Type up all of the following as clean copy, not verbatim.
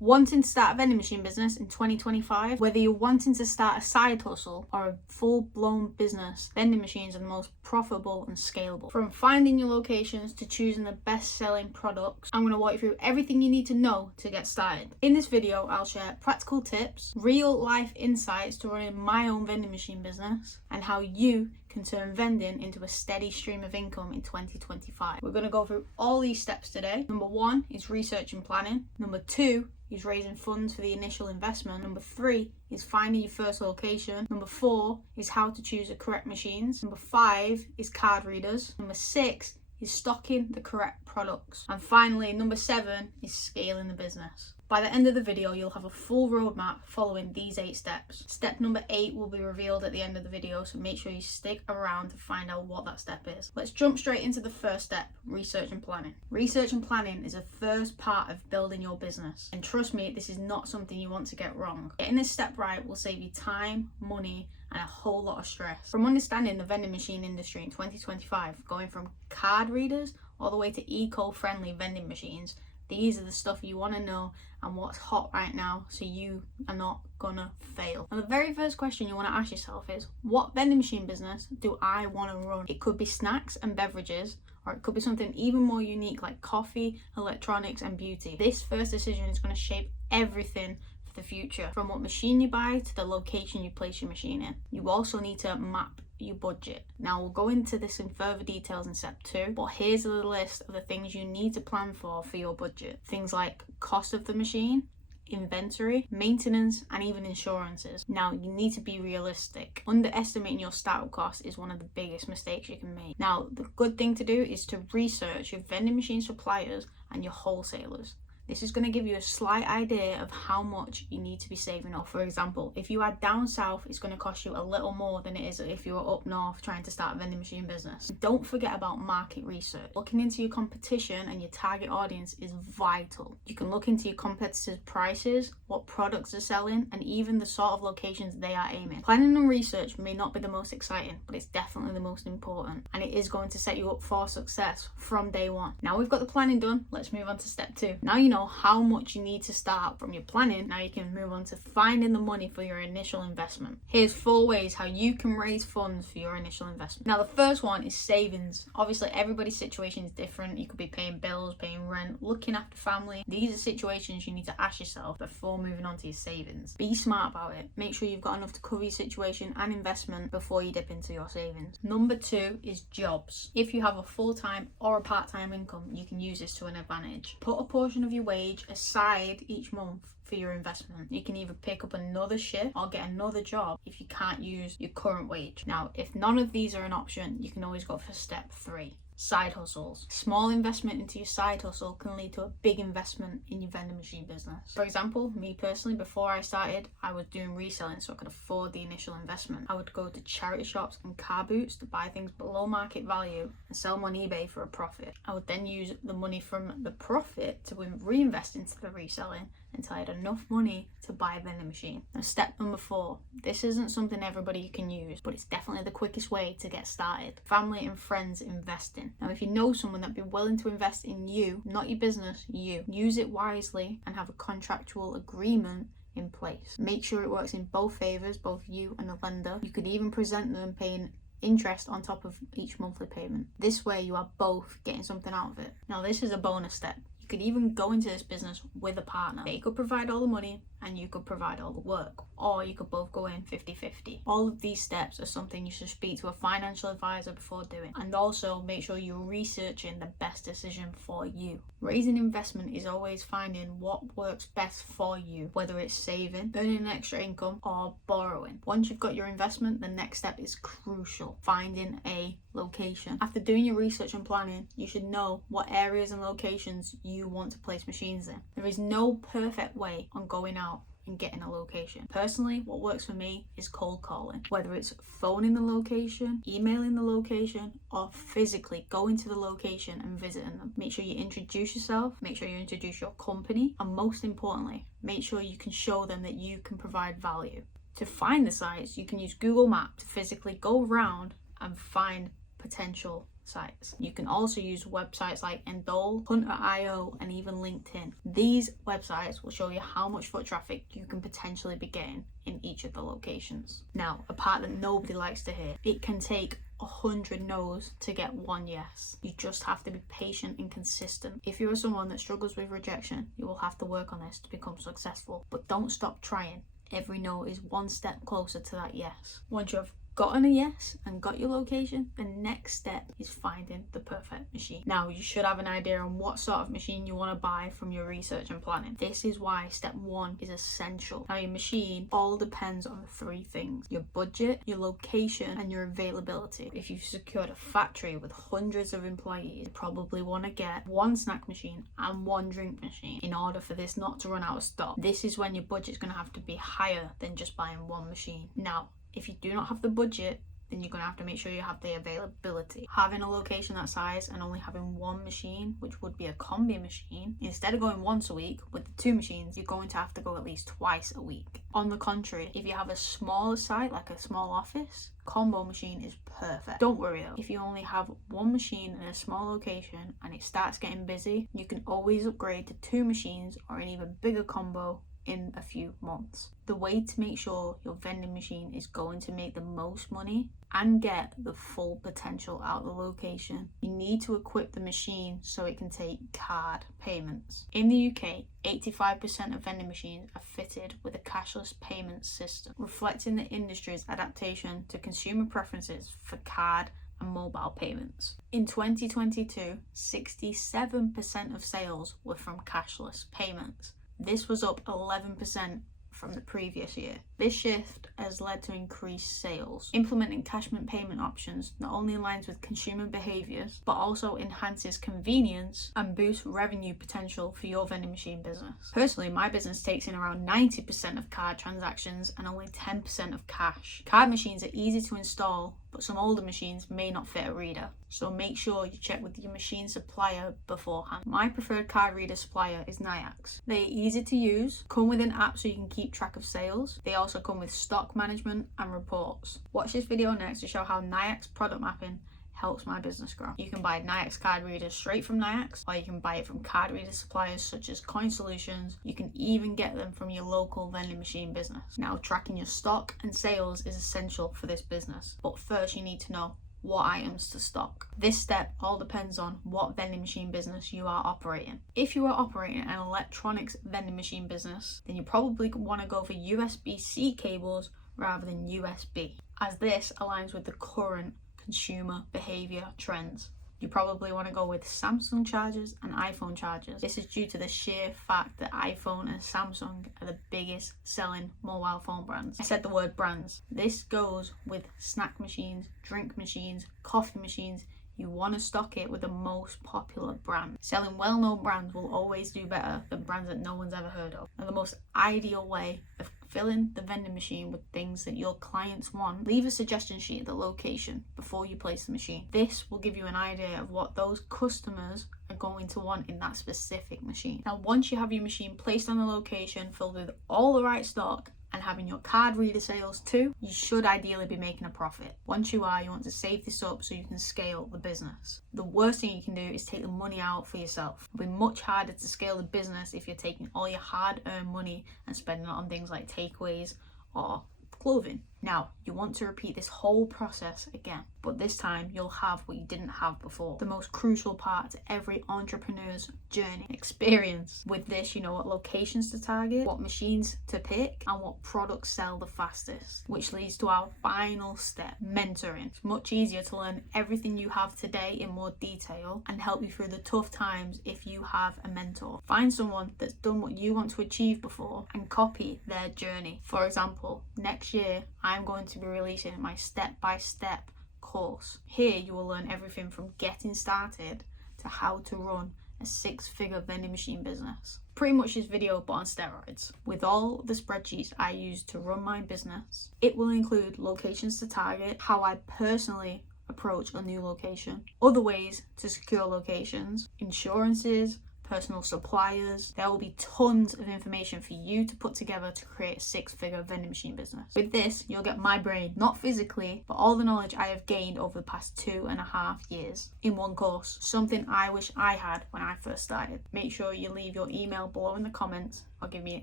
Wanting to start a vending machine business in 2025, whether you're wanting to start a side hustle or a full-blown business, vending machines are the most profitable and scalable. From finding your locations to choosing the best-selling products, I'm going to walk you through everything you need to know to get started. In this video, I'll share practical tips, real-life insights to running my own vending machine business, and how you can turn vending into a steady stream of income in 2025. We're going to go through all these steps today. Number 1 is research and planning. Number 2 is raising funds for the initial investment. Number 3 is finding your first location. Number 4 is how to choose the correct machines. Number 5 is card readers. Number 6 is stocking the correct products. And finally, number 7 is scaling the business. By the end of the video, you'll have a full roadmap following these 8 steps. Step number 8 will be revealed at the end of the video, so make sure you stick around to find out what that step is. Let's jump straight into the first step, research and planning. Research and planning is the first part of building your business. And trust me, this is not something you want to get wrong. Getting this step right will save you time, money, and a whole lot of stress. From understanding the vending machine industry in 2025, going from card readers all the way to eco-friendly vending machines, these are the stuff you want to know and what's hot right now, so you are not gonna fail. Now, the very first question you want to ask yourself is, what vending machine business do I want to run? It could be snacks and beverages, or it could be something even more unique like coffee, electronics, and beauty. This first decision is going to shape everything for the future, from what machine you buy to the location you place your machine in. You also need to map your budget. Now, we'll go into this in further details in step 2, but here's a list of the things you need to plan for your budget. Things like cost of the machine, inventory, maintenance, and even insurances. Now, you need to be realistic. Underestimating your startup cost is one of the biggest mistakes you can make. Now, the good thing to do is to research your vending machine suppliers and your wholesalers. This is going to give you a slight idea of how much you need to be saving up. For example, if you are down south, it's going to cost you a little more than it is if you are up north trying to start a vending machine business. Don't forget about market research. Looking into your competition and your target audience is vital. You can look into your competitors' prices, what products they're selling, and even the sort of locations they are aiming. Planning and research may not be the most exciting, but it's definitely the most important, and it is going to set you up for success from day one. Now we've got the planning done, let's move on to step 2. Now you know how much you need to start from your planning. Now you can move on to finding the money for your initial investment. Here's 4 ways how you can raise funds for your initial investment. Now, the first one is savings. Obviously, everybody's situation is different. You could be paying bills, paying rent, looking after family. These are situations you need to ask yourself before moving on to your savings. Be smart about it. Make sure you've got enough to cover your situation and investment before you dip into your savings. Number 2 is jobs. If you have a full-time or a part-time income, you can use this to an advantage. Put a portion of your wage aside each month for your investment. You can either pick up another shift or get another job if you can't use your current wage. Now, if none of these are an option, you can always go for step 3. Side hustles. Small investment into your side hustle can lead to a big investment in your vending machine business. For example, me personally, before I started, I was doing reselling so I could afford the initial investment. I would go to charity shops and car boots to buy things below market value and sell them on eBay for a profit. I would then use the money from the profit to reinvest into the reselling until I had enough money to buy a vending machine. Now, step number 4. This isn't something everybody can use, but it's definitely the quickest way to get started. Family and friends investing. Now, if you know someone that'd be willing to invest in you, not your business, you, use it wisely and have a contractual agreement in place. Make sure it works in both favors, both you and the lender. You could even present them paying interest on top of each monthly payment. This way you are both getting something out of it. Now, this is a bonus step. You could even go into this business with a partner. They could provide all the money and you could provide all the work, or you could both go in 50-50. All of these steps are something you should speak to a financial advisor before doing, and also make sure you're researching the best decision for you. Raising investment is always finding what works best for you, whether it's saving, earning an extra income, or borrowing. Once you've got your investment, the next step is crucial: finding a location. After doing your research and planning, you should know what areas and locations you want to place machines in. There is no perfect way on going out and getting a location. Personally, what works for me is cold calling. Whether it's phoning the location, emailing the location, or physically going to the location and visiting them. Make sure you introduce yourself, make sure you introduce your company, and most importantly, make sure you can show them that you can provide value. To find the sites, you can use Google Maps to physically go around and find potential sites. You can also use websites like Endole, Hunter.io, and even LinkedIn. These websites will show you how much foot traffic you can potentially be getting in each of the locations. Now, a part that nobody likes to hear, it can take 100 no's to get one yes. You just have to be patient and consistent. If you are someone that struggles with rejection, you will have to work on this to become successful. But don't stop trying. Every no is one step closer to that yes. Once you have gotten a yes and got your location, the next step is finding the perfect machine. Now, you should have an idea on what sort of machine you want to buy from your research and planning. This is why step 1 is essential. Now, your machine all depends on 3 things: your budget, your location, and your availability. If you've secured a factory with hundreds of employees, you probably want to get 1 snack machine and 1 drink machine in order for this not to run out of stock. This is when your budget's going to have to be higher than just buying 1 machine. Now, if you do not have the budget, then you're going to have to make sure you have the availability. Having a location that size and only having 1 machine, which would be a combi machine, instead of going once a week with the 2 machines, you're going to have to go at least twice a week. On the contrary, if you have a smaller site, like a small office, combo machine is perfect. Don't worry though, if you only have 1 machine in a small location and it starts getting busy, you can always upgrade to 2 machines or an even bigger combo in a few months. The way to make sure your vending machine is going to make the most money and get the full potential out of the location, you need to equip the machine so it can take card payments. In the UK, 85% of vending machines are fitted with a cashless payment system, reflecting the industry's adaptation to consumer preferences for card and mobile payments. In 2022, 67% of sales were from cashless payments. This was up 11% from the previous year. This shift has led to increased sales. Implementing cashment payment options not only aligns with consumer behaviours, but also enhances convenience and boosts revenue potential for your vending machine business. Personally, my business takes in around 90% of card transactions and only 10% of cash. Card machines are easy to install, but some older machines may not fit a reader, so make sure you check with your machine supplier beforehand. My preferred card reader supplier is Nayax. They are easy to use, come with an app so you can keep track of sales. They also come with stock management and reports. Watch this video next to show how Nayax product mapping helps my business grow. You can buy Nayax card readers straight from Nayax, or you can buy it from card reader suppliers such as Coin Solutions. You can even get them from your local vending machine business. Now, tracking your stock and sales is essential for this business, but first you need to know what items to stock. This step all depends on what vending machine business you are operating. If you are operating an electronics vending machine business, then you probably want to go for USB-C cables rather than USB, as this aligns with the current consumer behavior trends. You probably want to go with Samsung chargers and iPhone chargers. This is due to the sheer fact that iPhone and Samsung are the biggest selling mobile phone brands. I said the word brands. This goes with snack machines, drink machines, coffee machines. You want to stock it with the most popular brand. Selling well-known brands will always do better than brands that no one's ever heard of. And the most ideal way of filling the vending machine with things that your clients want, leave a suggestion sheet at the location before you place the machine. This will give you an idea of what those customers are going to want in that specific machine. Now, once you have your machine placed on the location, filled with all the right stock, and having your card reader sales too, you should ideally be making a profit. Once you are, you want to save this up so you can scale the business. The worst thing you can do is take the money out for yourself. It'll be much harder to scale the business if you're taking all your hard-earned money and spending it on things like takeaways or clothing. Now, you want to repeat this whole process again, but this time you'll have what you didn't have before. The most crucial part to every entrepreneur's journey, experience. With this, you know what locations to target, what machines to pick, and what products sell the fastest, which leads to our final step, mentoring. It's much easier to learn everything you have today in more detail and help you through the tough times if you have a mentor. Find someone that's done what you want to achieve before and copy their journey. For example, next year, I'm going to be releasing my step-by-step course. Here you will learn everything from getting started to how to run a 6-figure vending machine business. Pretty much this video but on steroids. With all the spreadsheets I use to run my business, it will include locations to target, how I personally approach a new location, other ways to secure locations, insurances, personal suppliers. There will be tons of information for you to put together to create a 6-figure vending machine business. With this, you'll get my brain, not physically, but all the knowledge I have gained over the past 2.5 years in one course. Something I wish I had when I first started. Make sure you leave your email below in the comments or give me an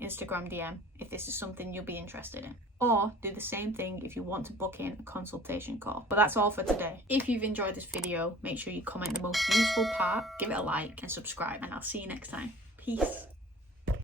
Instagram DM if this is something you'll be interested in. Or do the same thing if you want to book in a consultation call. But that's all for today. If you've enjoyed this video, make sure you comment the most useful part, give it a like and subscribe, and I'll see you next time. Peace.